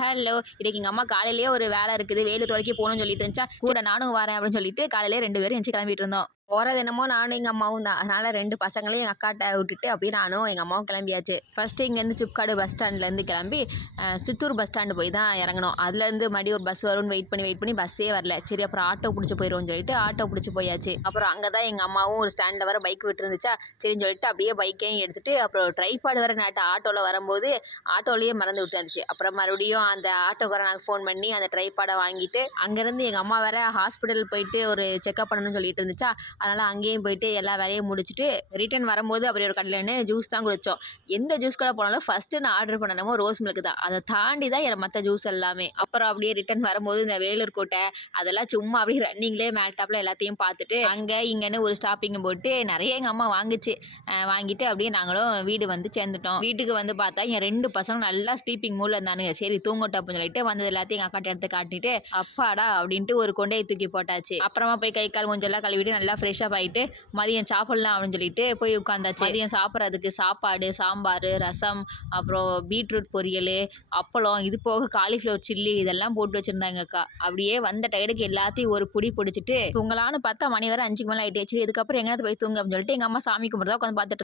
Hello! இன்னைக்கு எங்க அம்மா காலையிலேயே ஒரு வேலை இருக்குது. வேலூர் வரைக்கும் போணும்னு சொல்லிட்டு இருந்துச்சா, கூட நானும் வரேன் அப்படின்னு சொல்லிட்டு காலையிலேயே 2 பேரும் எந்திச்சு கிளம்பிட்டு இருந்தோம். போறது என்னமோ நானும் எங்க அம்மாவும் தான். அதனால 2 பசங்களையும் எங்க அக்காட்ட விட்டுட்டு அப்படியே நானும் எங்க அம்மாவும் கிளம்பியாச்சு. ஃபர்ஸ்ட்டு இங்கேருந்து சிப்காடு பஸ் ஸ்டாண்ட்லேருந்து கிளம்பி சித்தூர் பஸ் ஸ்டாண்டு போய் தான் இறங்கணும். அதுலேருந்து மறுபடியும் ஒரு பஸ் வரும்னு வெயிட் பண்ணி பஸ்ஸே வரல. சரி அப்புறம் ஆட்டோ பிடிச்சி போயிடுவோம்னு சொல்லிட்டு ஆட்டோ பிடிச்சி போயாச்சு. அப்புறம் அங்கே தான் எங்கள் அம்மாவும் ஒரு ஸ்டாண்டில் வர பைக் விட்டுருந்துச்சா, சரின்னு சொல்லிட்டு அப்படியே பைக்கையும் எடுத்துட்டு அப்புறம் ட்ரைபாடு வேறு நாட்டு ஆட்டோவில் வரும்போது ஆட்டோலேயே மறந்து விட்டுருந்துச்சு. அப்புறம் மறுபடியும் அந்த ஆட்டோக்காரனுக்கு ஃபோன் பண்ணி அந்த ட்ரைபாடை வாங்கிட்டு அங்கேருந்து எங்கள் அம்மா வேறு ஹாஸ்பிட்டல் போயிட்டு ஒரு செக்அப் பண்ணணும்னு சொல்லிட்டு இருந்துச்சா, அதனால் அங்கேயும் போயிட்டு எல்லா வேலையும் முடிச்சுட்டு ரிட்டன் வரும்போது அப்படி ஒரு கடையிலன்னு ஜூஸ் தான் குடித்தோம். எந்த ஜூஸ் கடை போனாலும் ஃபஸ்ட்டு நான் ஆர்டர் பண்ணணுமோ ரோஸ் மில்க் தான். அதை தாண்டி தான் மற்ற ஜூஸ் எல்லாமே. அப்புறம் அப்படியே ரிட்டன் வரும்போது இந்த வேலூர் கோட்டை அதெல்லாம் சும்மா அப்படியே ரன்னிங்லேயே மேல்டாப்பில் எல்லாத்தையும் பார்த்துட்டு அங்கே இங்கேன்னு ஒரு ஸ்டாப்பிங் போட்டு நிறைய எங்கள் அம்மா வாங்கிச்சு. வாங்கிட்டு அப்படியே நாங்களும் வீடு வந்து சேர்ந்துட்டோம். வீட்டுக்கு வந்து பார்த்தா என் 2 பசங்க நல்லா ஸ்லீப்பிங் மூடில் இருந்தானுங்க. சரி தூங்கட்டும் அப்படின்னு சொல்லிட்டு வந்தது எல்லாத்தையும் எங்கள் அக்காட்ட எடுத்து காட்டிட்டு அப்பாடா அப்படின்ட்டு ஒரு கொண்டையை தூக்கி போட்டாச்சு. அப்புறமா போய் கை கால் மூஞ்செல்லாம் கழுவிட்டு நல்லா ஃப்ரெஷ்ஷப் ஆகிட்டு மதியம் சாப்பிடலாம் அப்படின்னு சொல்லிட்டு போய் உட்காந்தாச்சு. மதியம் சாப்பிட்றதுக்கு சாப்பாடு, சாம்பார், ரசம், அப்புறம் பீட்ரூட் பொரியல், அப்பளம், இது போக காலிஃப்ளவர் சில்லி இதெல்லாம் போட்டு வச்சுருந்தாங்க அக்கா. அப்படியே வந்த டயர்டுக்கு எல்லாத்தையும் ஒரு புடி பிடிச்சிட்டு தூங்கலான்னு பார்த்தா மணி வர 5க்கு மேலே ஆகிட்டே. சரி இதுக்கப்புறம் எங்கேயாவது போய் தூங்க அப்படின்னு சொல்லிட்டு எங்கள் அம்மா சாமி கும்பிட்றதா உட்காந்து பார்த்துட்டு